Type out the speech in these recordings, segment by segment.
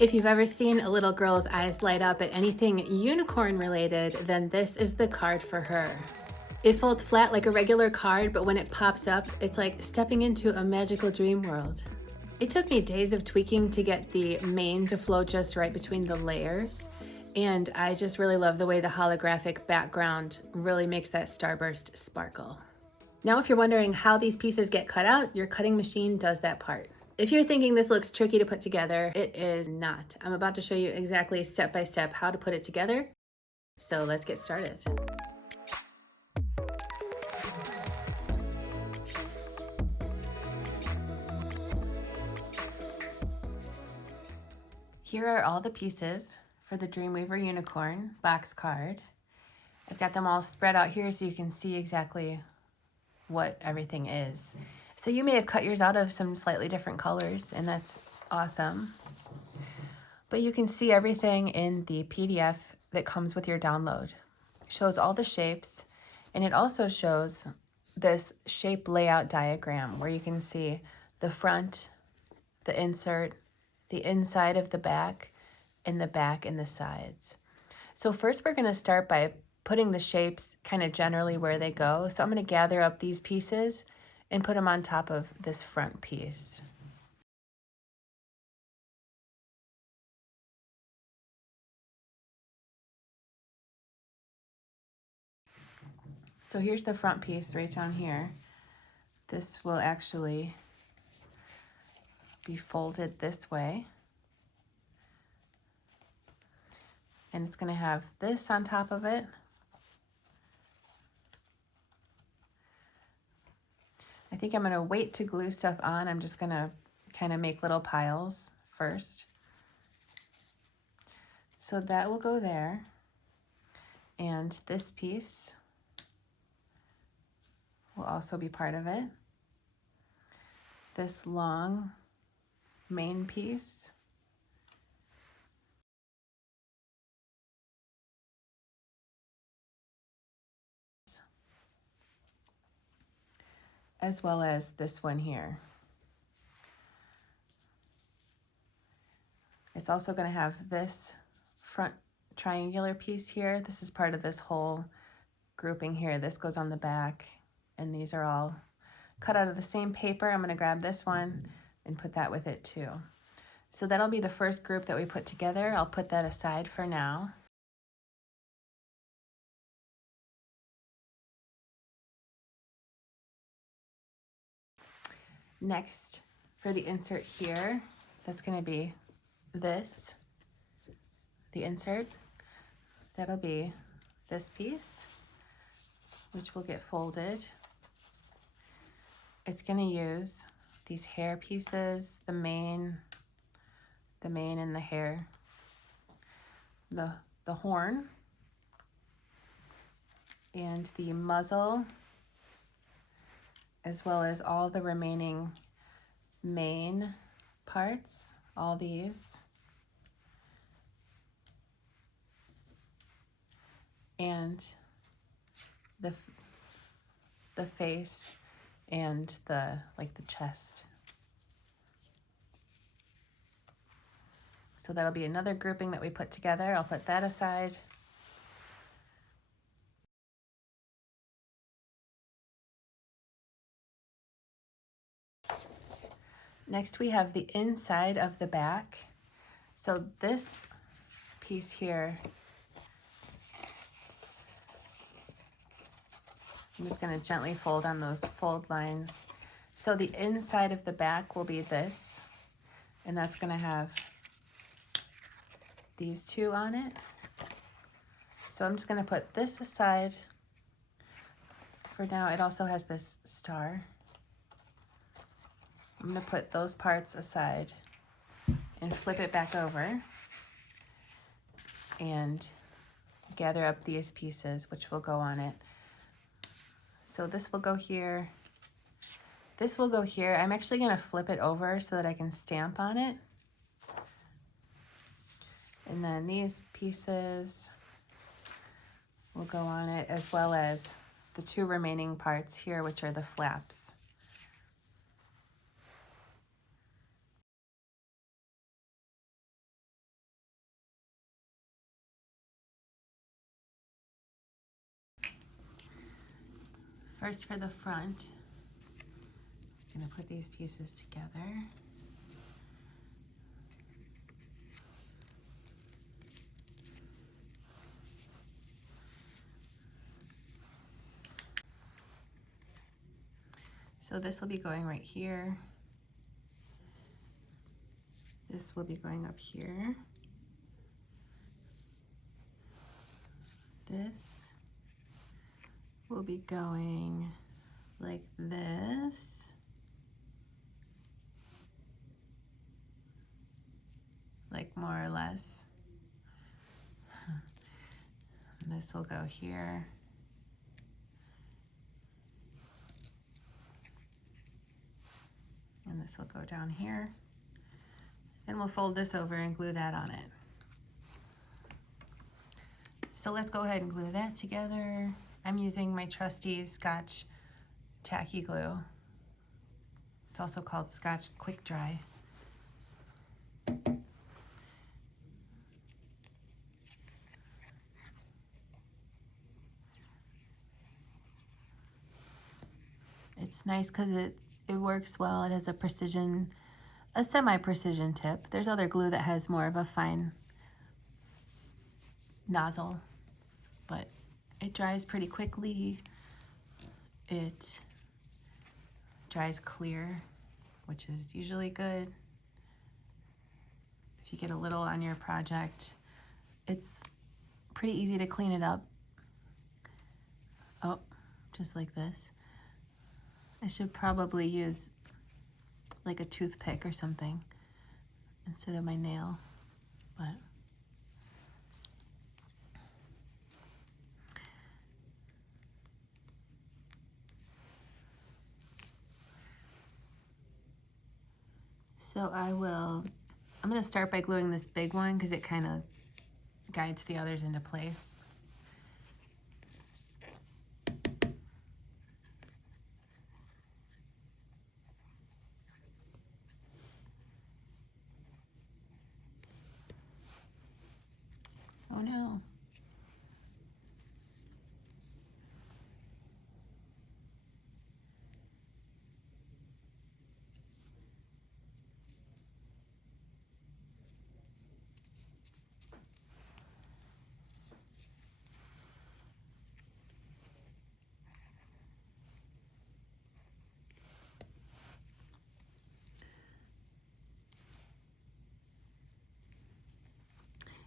If you've ever seen a little girl's eyes light up at anything unicorn related, then this is the card for her. It folds flat like a regular card, but when it pops up, it's like stepping into a magical dream world. It took me days of tweaking to get the mane to flow just right between the layers, and I just really love the way the holographic background really makes that starburst sparkle. Now, if you're wondering how these pieces get cut out, your cutting machine does that part. If you're thinking this looks tricky to put together, it is not. I'm about to show you exactly step by step how to put it together. So let's get started. Here are all the pieces for the Dreamweaver Unicorn box card. I've got them all spread out here so you can see exactly what everything is. So you may have cut yours out of some slightly different colors, and that's awesome. But you can see everything in the PDF that comes with your download. It shows all the shapes, and it also shows this shape layout diagram where you can see the front, the insert, the inside of the back and the sides. So first we're going to start by putting the shapes kind of generally where they go. So I'm going to gather up these pieces and put them on top of this front piece. So here's the front piece right down here. This will actually be folded this way. And it's going to have this on top of it. I think I'm going to wait to glue stuff on. I'm just going to kind of make little piles first. So that will go there. And this piece will also be part of it. This long main piece. As well as this one here. It's also going to have this front triangular piece here. This is part of this whole grouping here. This goes on the back, and these are all cut out of the same paper. I'm going to grab this one and put that with it too. So that'll be the first group that we put together. I'll put that aside for now. Next, for the insert here, that's going to be this, the insert. That'll be this piece, which will get folded. It's going to use these hair pieces, the mane and the hair, the horn, and the muzzle, as well as all the remaining mane parts, all these, and the face and the chest. So that'll be another grouping that we put together. I'll put that aside. Next, we have the inside of the back. So this piece here, I'm just going to gently fold on those fold lines. So the inside of the back will be this, and that's going to have these two on it. So I'm just going to put this aside for now. It also has this star. I'm going to put those parts aside and flip it back over and gather up these pieces, which will go on it. So this will go here. This will go here. I'm actually going to flip it over so that I can stamp on it. And then these pieces will go on it, as well as the two remaining parts here, which are the flaps. First for the front, I'm gonna put these pieces together. So this will be going right here. This will be going up here. This will be going like this. Like more or less. And this will go here. And this will go down here. Then we'll fold this over and glue that on it. So let's go ahead and glue that together. I'm using my trusty Scotch tacky glue. It's also called Scotch Quick Dry. It's nice because it works well. It has a semi-precision tip. There's other glue that has more of a fine nozzle, but it dries pretty quickly. It dries clear, which is usually good. If you get a little on your project, it's pretty easy to clean it up. Oh, just like this. I should probably use like a toothpick or something instead of my nail, but so I'm gonna start by gluing this big one because it kind of guides the others into place. Oh no.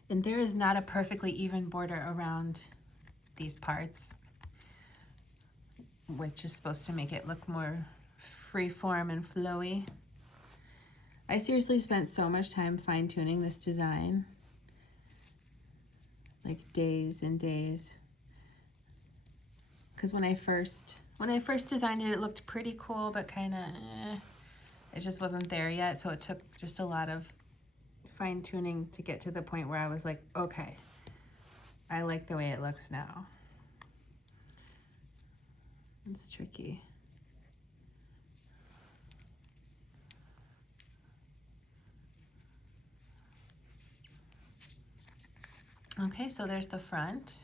And there is not a perfectly even border around these parts, which is supposed to make it look more free-form and flowy. I seriously spent so much time fine-tuning this design, like days and days. Because when I first designed it, it looked pretty cool, but kind of, it just wasn't there yet. So it took just a lot of fine-tuning to get to the point where I was like, okay, I like the way it looks now. It's tricky. Okay, so there's the front.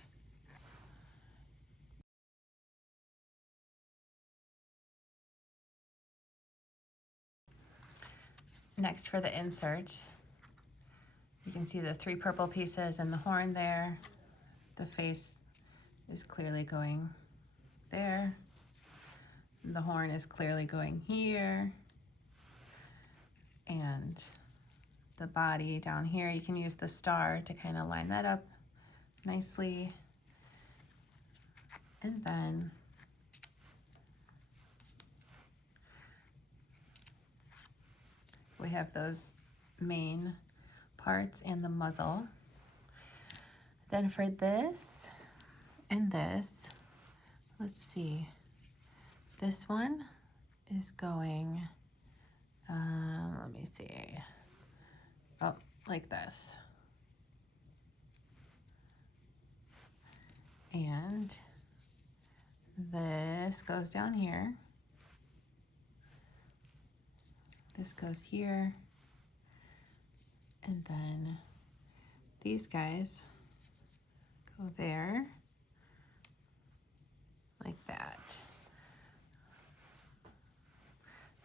Next for the insert, you can see the 3 purple pieces and the horn there. The face is clearly going there. The horn is clearly going here. And the body down here, you can use the star to kind of line that up nicely. And then we have those main parts and the muzzle. Then for this and this, let's see, this one is going, let me see, oh, like this. And this goes down here. This goes here. And then these guys go there, like that.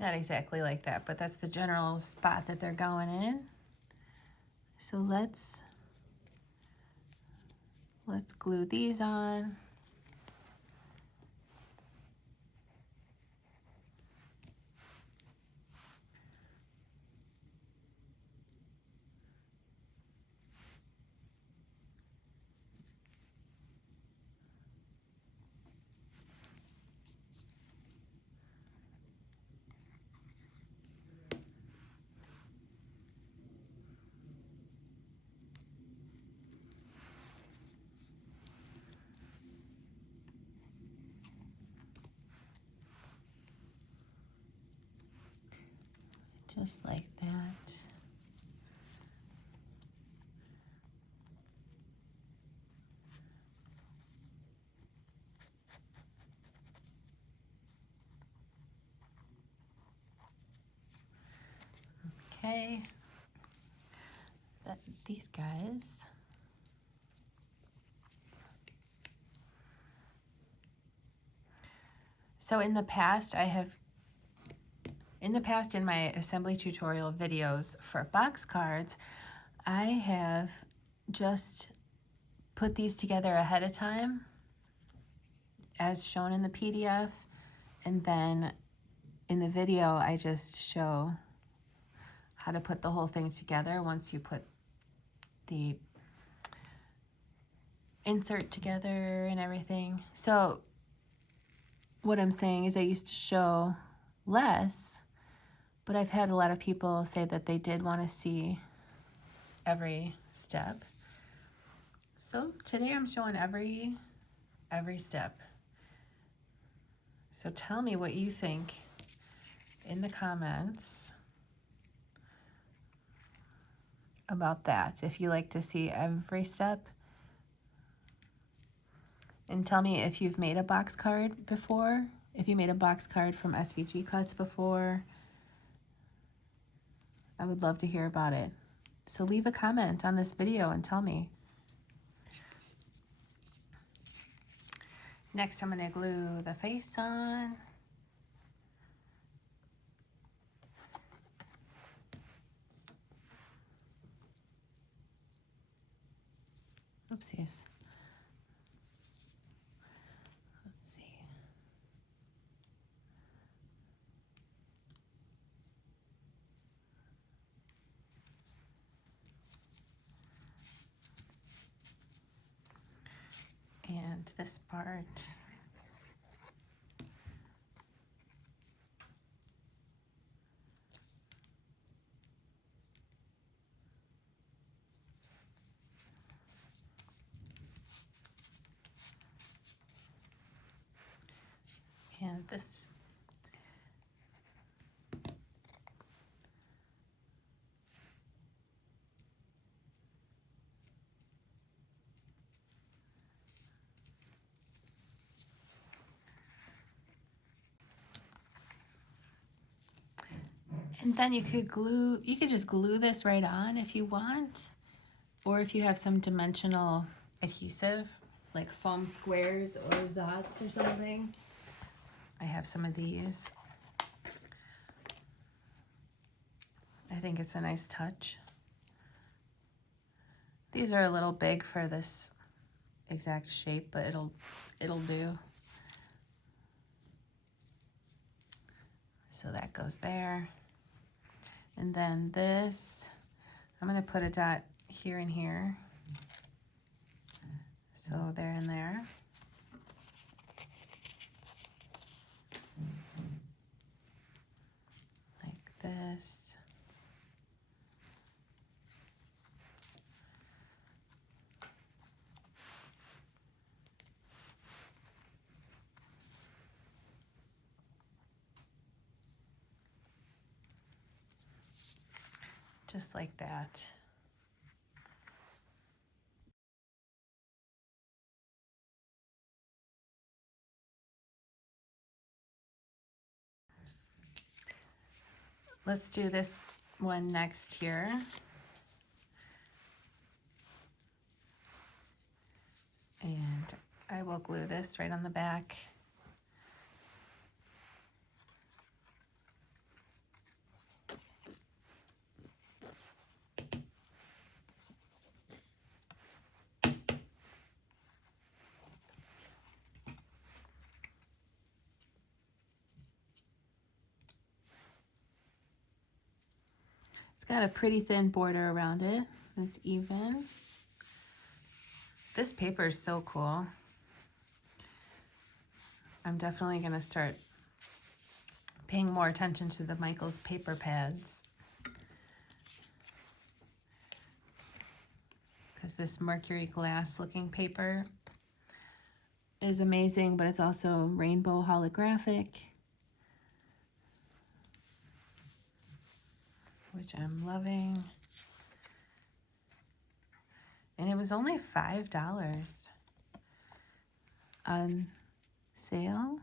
Not exactly like that, but that's the general spot that they're going in. So let's glue these on. Just like that. Okay. These guys. So in the past, in my assembly tutorial videos for box cards, I have just put these together ahead of time as shown in the PDF, and then in the video I just show how to put the whole thing together once you put the insert together and everything. So what I'm saying is I used to show less, but I've had a lot of people say that they did want to see every step. So today I'm showing every step. So tell me what you think in the comments about that, if you like to see every step. And tell me if you've made a box card before, if you made a box card from SVG cuts before. I would love to hear about it. So leave a comment on this video and tell me. Next, I'm going to glue the face on. Oopsies. Let's see. And this part. And this. And then you could just glue this right on if you want, or if you have some dimensional adhesive, like foam squares or Zots or something. I have some of these. I think it's a nice touch. These are a little big for this exact shape, but it'll do. So that goes there. And then this, I'm going to put a dot here and here. So there and there. Like this. Just like that. Let's do this one next here. And I will glue this right on the back. got a pretty thin border around it. It's even. This paper is so cool. I'm definitely going to start paying more attention to the Michaels paper pads. Because this mercury glass looking paper is amazing, but it's also rainbow holographic, which I'm loving. And it was only $5 on sale.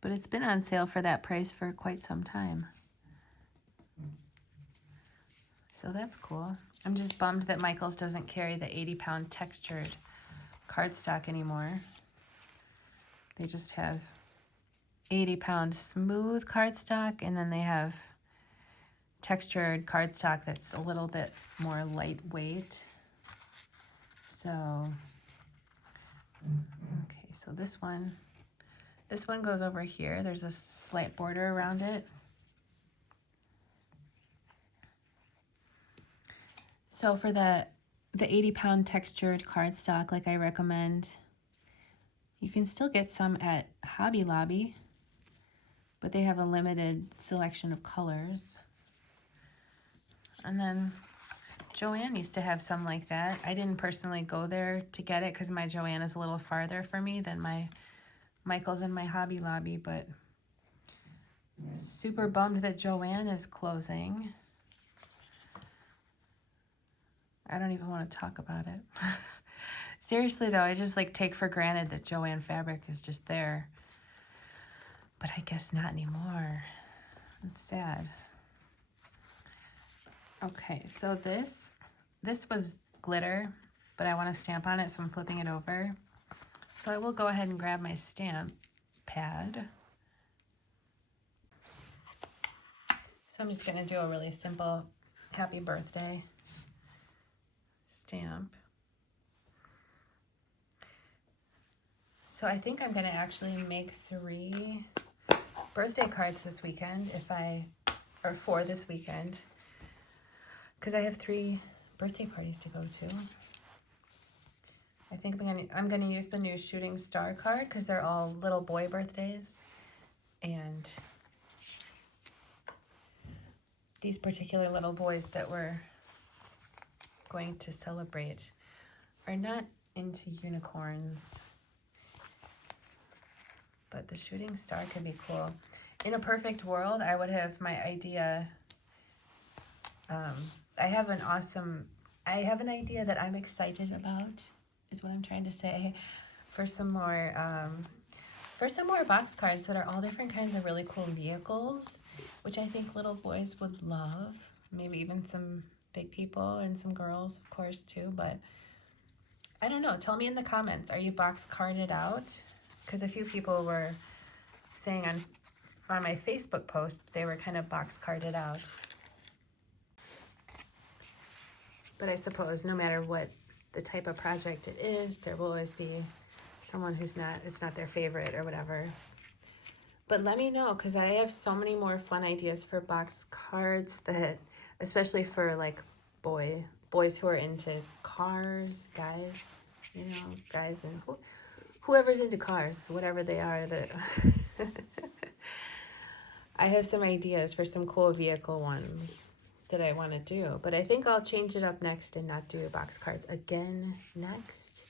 But it's been on sale for that price for quite some time. So that's cool. I'm just bummed that Michaels doesn't carry the 80-pound textured cardstock anymore. They just have 80-pound smooth cardstock, and then they have textured cardstock that's a little bit more lightweight. So, okay, so this one goes over here. There's a slight border around it. So for the 80-pound textured cardstock, like I recommend, you can still get some at Hobby Lobby, but they have a limited selection of colors. And then Joann used to have some like that. I didn't personally go there to get it because my Joann is a little farther for me than my Michaels and my Hobby Lobby, but super bummed that Joann is closing. I don't even want to talk about it. Seriously though, I just like take for granted that Joann fabric is just there. But I guess not anymore. It's sad. Okay, so this was glitter, but I want to stamp on it, so I'm flipping it over. So I will go ahead and grab my stamp pad. So I'm just going to do a really simple happy birthday stamp. So I think I'm going to actually make 3 birthday cards this weekend, or 4 this weekend, because I have 3 birthday parties to go to. I think I'm gonna use the new shooting star card because they're all little boy birthdays, and these particular little boys that we're going to celebrate are not into unicorns, but the shooting star could be cool. In a perfect world, I would have my idea. I have an idea that I'm excited about, is what I'm trying to say, for some more box cards that are all different kinds of really cool vehicles, which I think little boys would love. Maybe even some big people and some girls, of course, too. But I don't know. Tell me in the comments, are you box carded out? Because a few people were saying on my Facebook post they were kind of box carded out. But I suppose no matter what the type of project it is, there will always be someone it's not their favorite or whatever. But let me know, because I have so many more fun ideas for box cards, that especially for like boys who are into cars, guys, guys and whoever's into cars, whatever they are, that I have some ideas for some cool vehicle ones that I want to do. But I think I'll change it up next and not do box cards again next.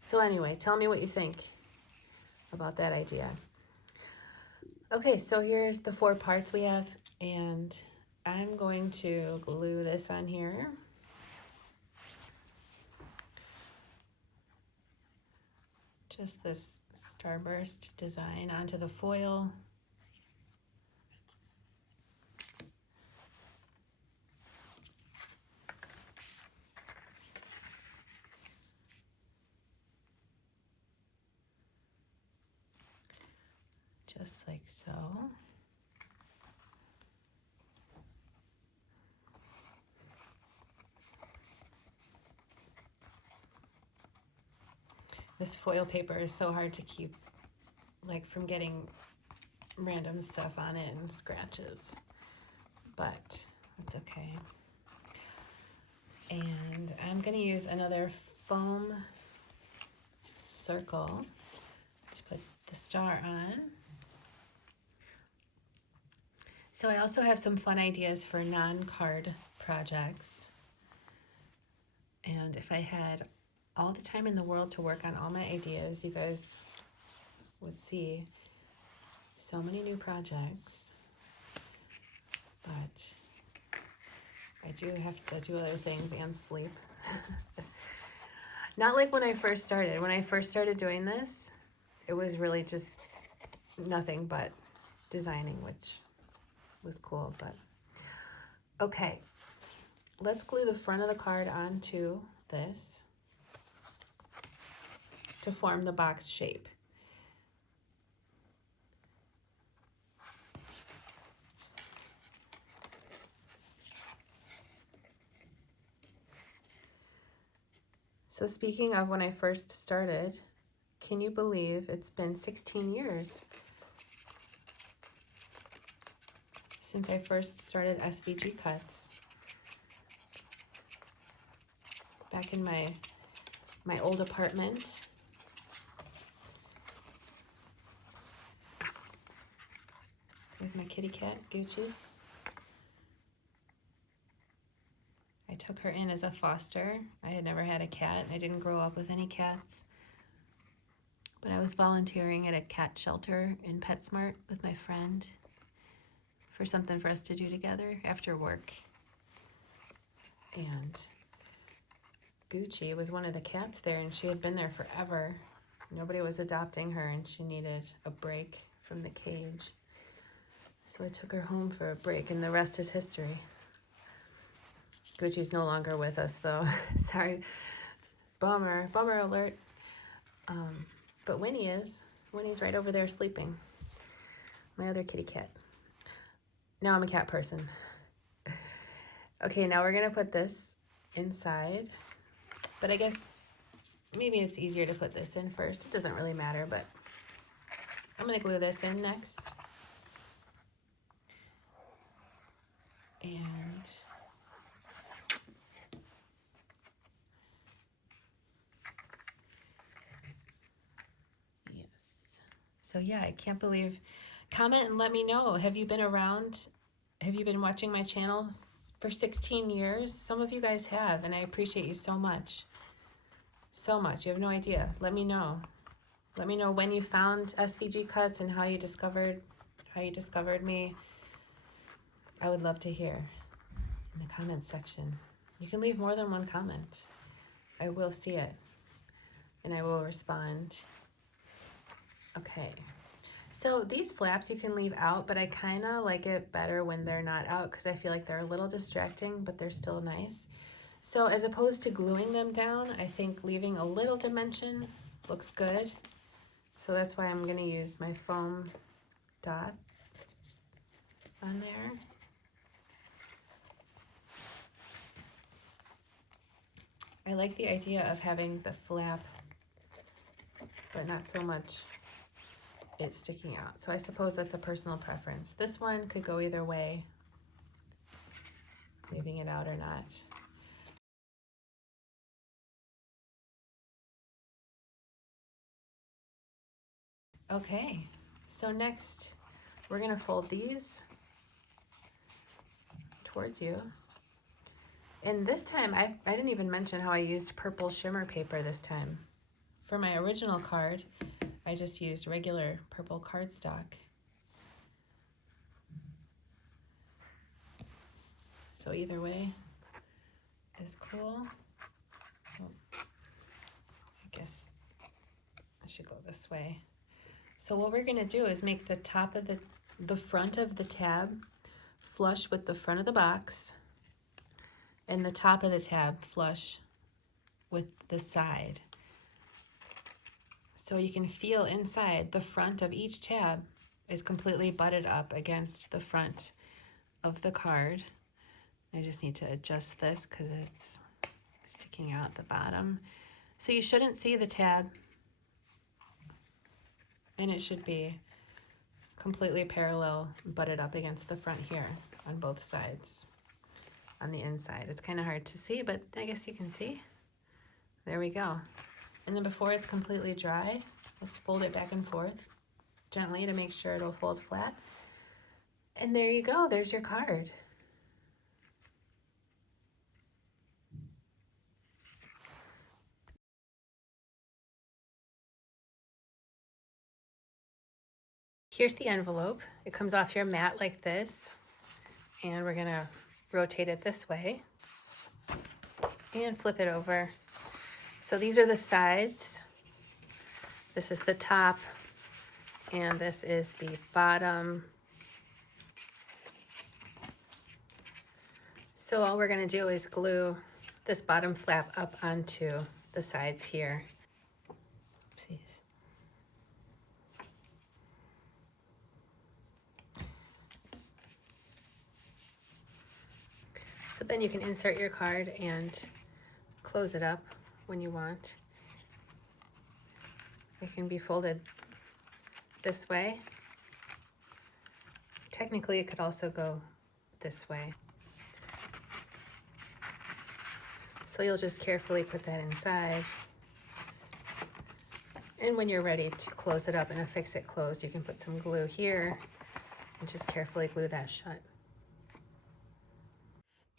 So anyway, tell me what you think about that idea. Okay, so here's the 4 parts we have, and I'm going to glue this on here. Just this starburst design onto the foil. Just like so. This foil paper is so hard to keep, like, from getting random stuff on it and scratches. but it's okay. And I'm going to use another foam circle to put the star on. So I also have some fun ideas for non-card projects. And if I had all the time in the world to work on all my ideas, you guys would see so many new projects. But I do have to do other things and sleep. Not like when I first started. When I first started doing this, it was really just nothing but designing, which was cool. But okay, let's glue the front of the card onto this to form the box shape. So speaking of when I first started, can you believe it's been 16 years since I first started SVG cuts? Back in my old apartment. With my kitty cat, Gucci. I took her in as a foster. I had never had a cat. I didn't grow up with any cats. But I was volunteering at a cat shelter in PetSmart with my friend for something for us to do together after work. And Gucci was one of the cats there, and she had been there forever. Nobody was adopting her, and she needed a break from the cage. So I took her home for a break, and the rest is history. Gucci's no longer with us, though. Sorry. Bummer alert. But Winnie is. Winnie's right over there sleeping. My other kitty cat. Now I'm a cat person. Okay, now we're going to put this inside. But I guess maybe it's easier to put this in first. It doesn't really matter, but I'm going to glue this in next. And yes. So yeah, I can't believe. Comment and let me know. Have you been around? Have you been watching my channel for 16 years? Some of you guys have, and I appreciate you so much. So much. You have no idea. Let me know. Let me know when you found SVG cuts and how you discovered me. I would love to hear in the comments section. You can leave more than one comment. I will see it and I will respond. Okay. So these flaps you can leave out, but I kind of like it better when they're not out because I feel like they're a little distracting, but they're still nice. So as opposed to gluing them down, I think leaving a little dimension looks good. So that's why I'm going to use my foam dot on there. I like the idea of having the flap, but not so much it sticking out. So I suppose that's a personal preference. This one could go either way, leaving it out or not. Okay, so next we're gonna fold these towards you. And this time, I didn't even mention how I used purple shimmer paper this time. For my original card, I just used regular purple cardstock. So either way is cool. Oh, I guess I should go this way. So what we're gonna do is make the top of the front of the tab flush with the front of the box, and the top of the tab flush with the side. So you can feel inside the front of each tab is completely butted up against the front of the card. I just need to adjust this because it's sticking out the bottom. So you shouldn't see the tab, and it should be completely parallel, butted up against the front here. on both sides on the inside. It's kind of hard to see, but I guess you can see. There we go. And then before it's completely dry, let's fold it back and forth gently to make sure it'll fold flat. And there you go, there's your card. Here's the envelope. It comes off your mat like this, and we're gonna rotate it this way and flip it over. So these are the sides. This is the top, and this is the bottom. So all we're gonna do is glue this bottom flap up onto the sides here. Oopsies. So then you can insert your card and close it up when you want. It can be folded this way. Technically, it could also go this way. So you'll just carefully put that inside. And when you're ready to close it up and affix it closed, you can put some glue here and just carefully glue that shut.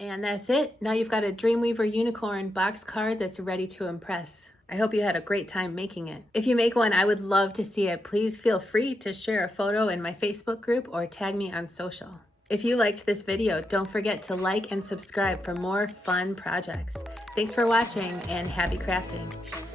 And that's it. Now you've got a Dreamweaver Unicorn box card that's ready to impress. I hope you had a great time making it. If you make one, I would love to see it. Please feel free to share a photo in my Facebook group or tag me on social. If you liked this video, don't forget to like and subscribe for more fun projects. Thanks for watching and happy crafting.